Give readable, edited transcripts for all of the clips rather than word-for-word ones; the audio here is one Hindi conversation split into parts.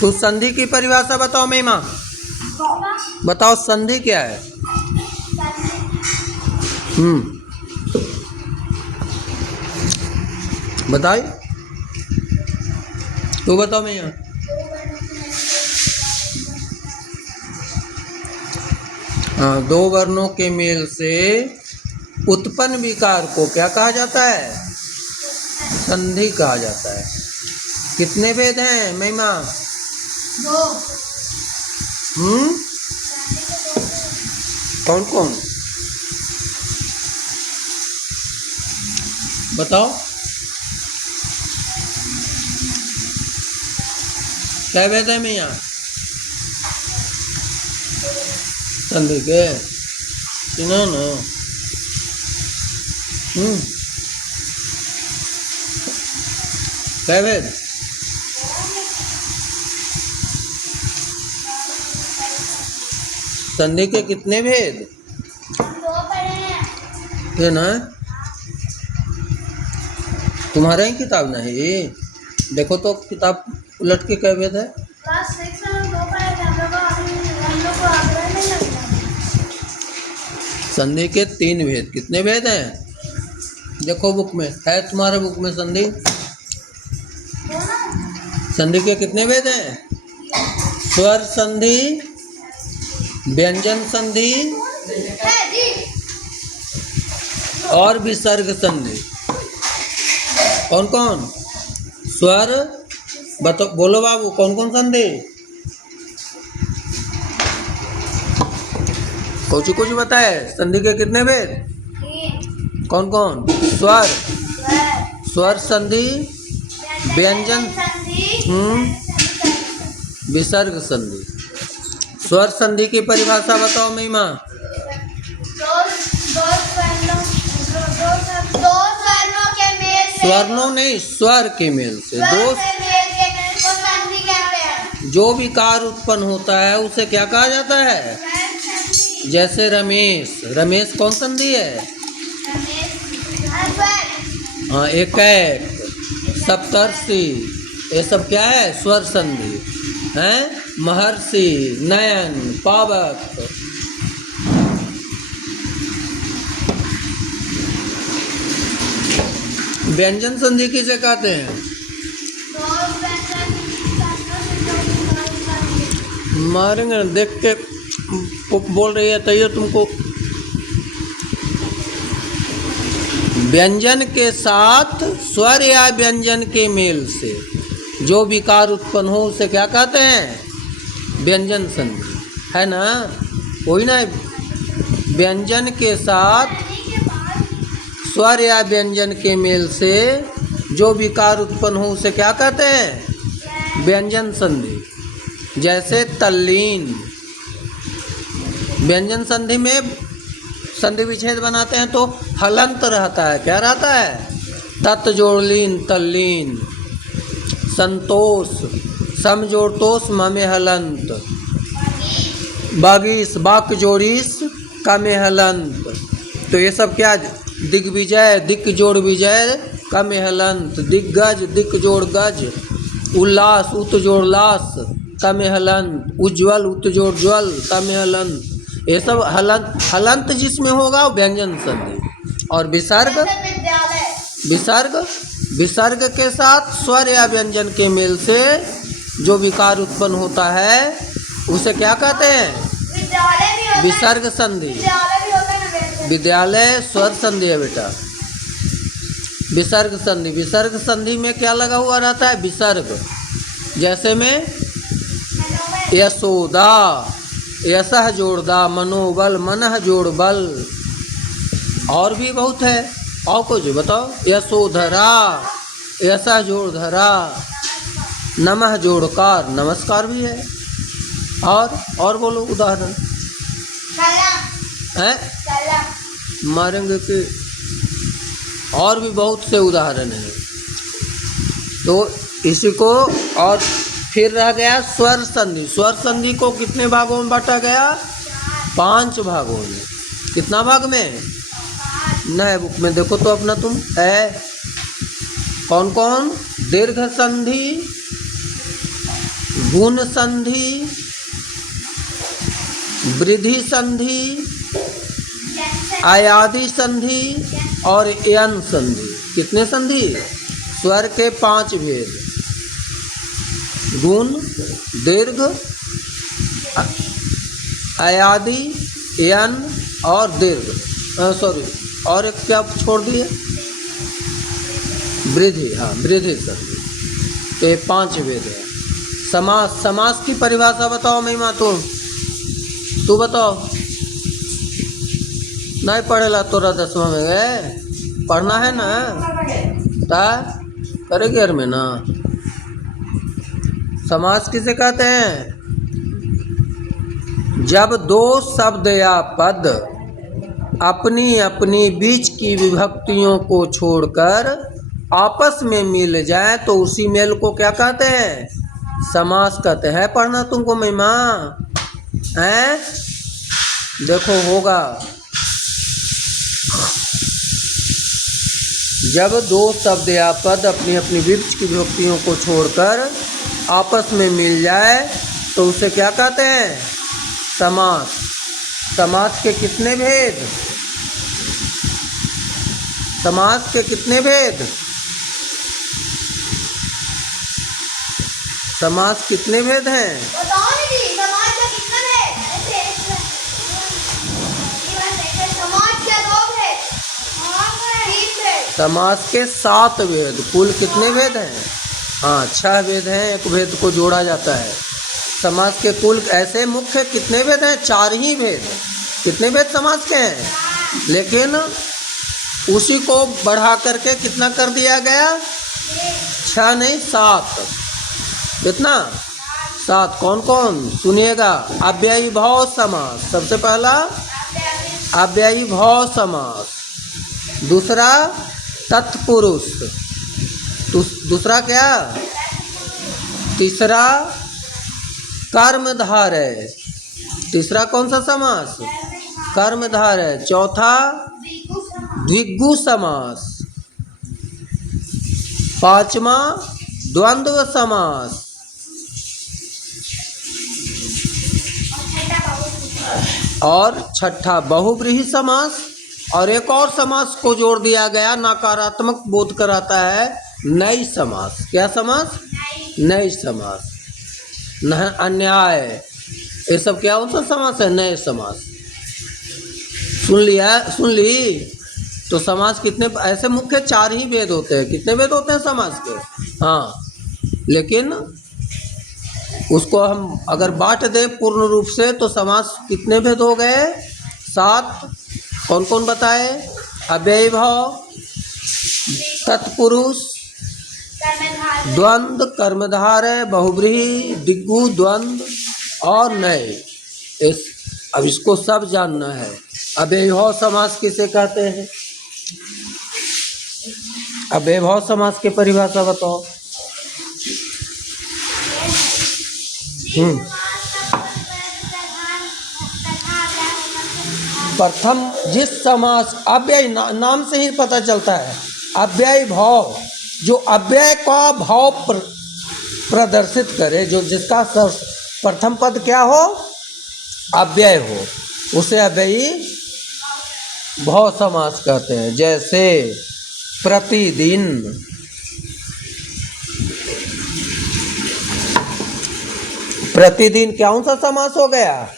तो संधि की परिभाषा बताओ महिमा, बताओ संधि क्या है? बताइए, तो बताओ महिमा। हाँ, दो वर्णों के मेल से उत्पन्न विकार को क्या कहा जाता है? संधि कहा जाता है। कितने भेद हैं महिमा? 2। कौन कौन बताओ? क्या भेद है मैया संधि के? सुनो ना। क्या भेद? संधि के कितने भेद? 2 पढ़े हैं। ये ना तुम्हारा ही किताब नहीं, देखो तो किताब उलट के क्या भेद है? क्लास 6 में 2 पढ़े थे हम लोग को आग्रह नहीं लगता। संधि के 3 भेद। कितने भेद हैं? देखो बुक में है, तुम्हारे बुक में संधि। संधि के कितने भेद हैं? स्वर संधि, व्यंजन संधि और विसर्ग संधि। कौन कौन? स्वर बताओ, बोलो बाबू, कौन कौन संधि? कुछ कुछ बताए। संधि के कितने भेद? 3। कौन कौन? स्वर, स्वर संधि, व्यंजन, विसर्ग संधि। स्वर संधि की परिभाषा बताओ महिमा। स्वर्णों नहीं, स्वर के मेल से दो जो विकार उत्पन्न होता है उसे क्या कहा जाता है? जैसे रमेश, रमेश कौन संधि है? हाँ, एक सप्तर्षि, ये सब क्या है? स्वर संधि है। महर्षि, नयन, पावक। व्यंजन संधि किसे कहते हैं? मारेंगे देख के बोल रही है तैयो तुमको। व्यंजन के साथ स्वर या व्यंजन के मेल से जो विकार उत्पन्न हो उसे क्या कहते हैं? व्यंजन संधि, है ना? वही ना, व्यंजन के साथ स्वर या व्यंजन के मेल से जो विकार उत्पन्न हो उसे क्या कहते हैं? व्यंजन संधि। जैसे तल्लीन, व्यंजन संधि में संधि विच्छेद बनाते हैं तो हलंत रहता है। क्या रहता है? तत् जोड़ लीन तल्लीन। संतोष, सम जोड़ तोष ममे हलंत। बागीस, बाक जोड़ीस कामे हलंत। तो ये सब क्या? दिग्विजय, दिक जोड़ विजय कामे हलंत। दिग्गज, दिक जोड़ गज। उल्लास, उत जोड़ लास कामे हलंत। उज्ज्वल, उत जोड़ ज्वल कामे हलंत। ये सब हलंत, हलंत जिसमें होगा वो व्यंजन संधि। और विसर्ग, विसर्ग, विसर्ग के साथ स्वर या व्यंजन के मेल से जो विकार उत्पन्न होता है उसे क्या कहते हैं? विसर्ग संधि। विद्यालय स्वर संधि है बेटा। विसर्ग संधि, विसर्ग संधि में क्या लगा हुआ रहता है? विसर्ग। जैसे में यशोदा, यशः जोड़दा, मनोबल, मनः जोड़ बल। और भी बहुत है, और कुछ बताओ। यशोधरा, यशः जोड़ धरा, नमः जोड़कार, नमस्कार भी है। और बोलो उदाहरण है, मारेंगे कि और भी बहुत से उदाहरण हैं। तो इसी को, और फिर रह गया स्वर संधि। स्वर संधि को कितने भागों में बांटा गया? 5 भागों में। कितना भाग में? नए बुक में देखो तो अपना तुम है। कौन कौन? दीर्घ संधि, गुण संधि, वृद्धि संधि, आयादी संधि और यन संधि। कितने संधि? स्वर के 5 भेद, गुण, दीर्घ, आयादी, यन और दीर्घ, और एक क्या छोड़ दिए? वृद्धि। हाँ, वृद्धि संधि। तो ये 5 भेद है। समास, समास की परिभाषा बताओ महिमा, तू बताओ। नहीं पढ़ेला तोरा 10वां में गए, पढ़ना है ना, ता करेगी यार में ना। समास किसे कहते हैं? जब 2 शब्द या पद अपनी अपनी बीच की विभक्तियों को छोड़कर आपस में मिल जाए तो उसी मेल को क्या कहते हैं? समास कहते हैं। पढ़ना तुमको महिमा हैं? देखो होगा। जब 2 शब्द या पद अपनी अपनी बीच की विभक्तियों को छोड़कर आपस में मिल जाए तो उसे क्या कहते हैं? समास। समास के कितने भेद? समास के कितने भेद? समास कितने भेद हैं? बताओ दीदी, समाज का कितना है? समाज क्या 2 है? 3 है। समास के 7 भेद। कुल कितने भेद हैं? हाँ, 6 भेद हैं, एक भेद को जोड़ा जाता है। समास के कुल ऐसे मुख्य कितने भेद हैं? 4 ही भेद। कितने भेद समास के हैं? लेकिन उसी को बढ़ा करके कितना कर दिया गया? 6 नहीं 7। कितना? 7। कौन कौन? सुनिएगा। अव्ययी भाव समास, सबसे पहला अव्ययी भाव समास। दूसरा तत्पुरुष। दूसरा क्या? तीसरा कर्मधारय। तीसरा कौन सा समास? कर्मधारय। चौथा द्विगु समास। 5वां द्वंद्व समास। और 6ठा बहुव्रीहि समास। और एक और समास को जोड़ दिया गया, नकारात्मक बोध कराता है, नई समास। क्या समास? नई समास। अन्याय, ये सब क्या कौन सा समास है? नए समास। सुन लिया? सुन ली? तो समास कितने? ऐसे मुख्य 4 ही भेद होते हैं। कितने भेद होते हैं समास के? हाँ, लेकिन उसको हम अगर बांट दें पूर्ण रूप से तो समास कितने भेद हो गए? 7। कौन कौन बताए? अव्ययी भाव, तत्पुरुष, द्वंद्व, कर्मधारय, बहुव्रीहि, दिग्गु, द्वंद्व और नए। अब इसको सब जानना है। अव्ययी भाव समास किसे कहते हैं? अव्ययी भाव समास की परिभाषा बताओ। प्रथम जिस समास, अव्यय नाम से ही पता चलता है, अव्यय भाव, जो अव्यय का भाव प्रदर्शित करे, जो जिसका प्रथम पद क्या हो? अव्यय हो, उसे अव्ययी भाव समास कहते हैं। जैसे प्रतिदिन। प्रतिदिन कौन सा समास हो गया?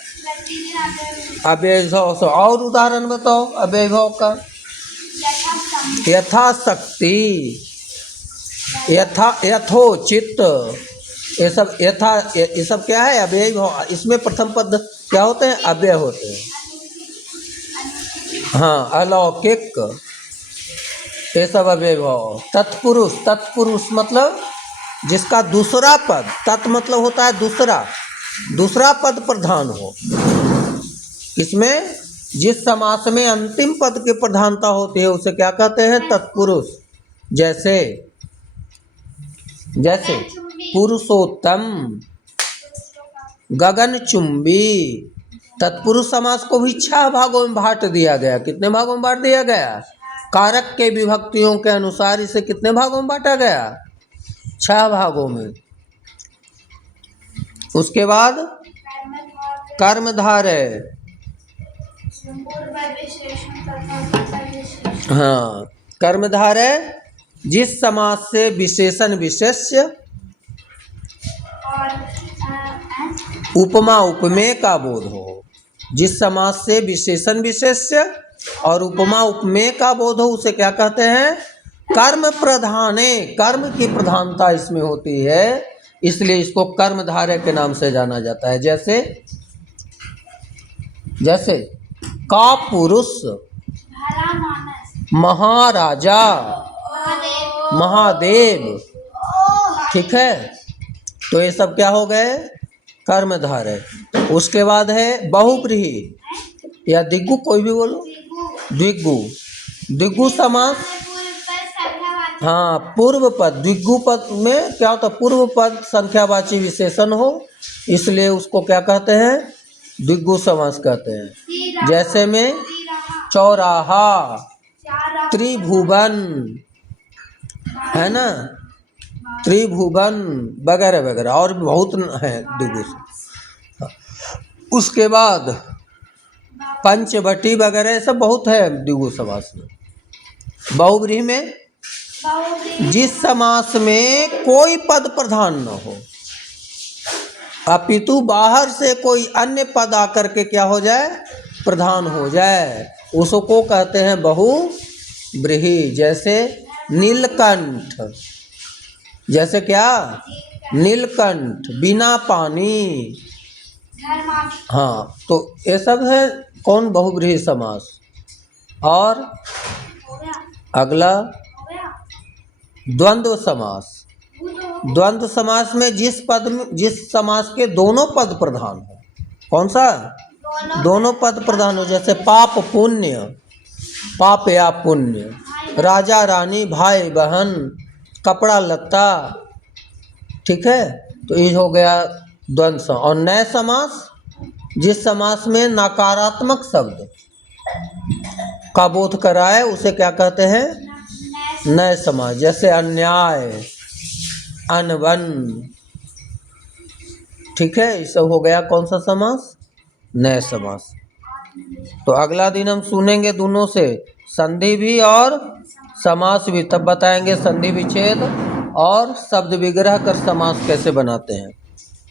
अव्यय भाव। और उदाहरण बताओ अव्यय भाव का। यथाशक्ति, यथोचित, ये सब क्या है? अव्यय भाव। इसमें प्रथम पद क्या होते हैं? अव्यय होते हैं। हाँ, अलौकिक, ये सब अव्यय भाव। तत्पुरुष, तत्पुरुष मतलब जिसका दूसरा पद, तत् मतलब होता है दूसरा पद प्रधान हो। इसमें जिस समास में अंतिम पद की प्रधानता होती है उसे क्या कहते हैं? तत्पुरुष। जैसे पुरुषोत्तम, गगनचुंबी। तत्पुरुष समास को भी 6 भागों में बांट दिया गया। कितने भागों में बांट दिया गया? कारक के विभक्तियों के अनुसार इसे कितने भागों में बांटा गया? 6 भागों में। उसके बाद कर्मधारय। हाँ, कर्मधारय जिस समास से विशेषण विशेष्य उपमा उपमेय का बोध हो। जिस समास से विशेषण विशेष्य और उपमा उपमेय का बोध हो उसे क्या कहते हैं? कर्म प्रधाने। कर्म की प्रधानता इसमें होती है, इसलिए इसको कर्मधारय के नाम से जाना जाता है। जैसे का पुरुष, महाराजा, महादेव। ठीक है, तो ये सब क्या हो गए? कर्मधारय। उसके बाद है बहुव्रीहि या दिग्गु, कोई भी बोलो। द्विगु, द्विगु समास। हाँ, पूर्व पद। द्विगु पद में क्या होता है? पूर्व पद संख्यावाची विशेषण हो, इसलिए उसको क्या कहते हैं? द्विगु समास कहते हैं। जैसे में चौराहा, त्रिभुवन, है ना, त्रिभुवन वगैरह वगैरह, और भी बहुत है द्विगु समास। उसके बाद पंचवटी वगैरह, ये सब बहुत है द्विगु समास में। बहुव्रीहि में जिस समास में कोई पद प्रधान न हो अपितु बाहर से कोई अन्य पद आकर के क्या हो जाए? प्रधान हो जाए, उसको कहते हैं बहुव्रीहि। जैसे नीलकंठ, जैसे क्या? नीलकंठ, बिना पानी। हाँ, तो ये सब है कौन? बहुव्रीहि समास। और अगला द्वंद्व समास। द्वंद्व समास में जिस समास के दोनों पद प्रधान हो। कौन सा? दोनों पद प्रधान हो। जैसे पाप पुण्य, पाप या पुण्य, राजा रानी, भाई बहन, कपड़ा लत्ता। ठीक है, तो ये हो गया द्वंद्व समास। और नए समास, जिस समास में नकारात्मक शब्द का बोध कराए उसे क्या कहते हैं? नए समास। जैसे अन्याय, अनबन। ठीक है, ये सब हो गया कौन सा समास? नए समास। तो अगला दिन हम सुनेंगे दोनों से, संधि भी और समास भी। तब बताएंगे संधि विच्छेद और शब्द विग्रह कर समास कैसे बनाते हैं।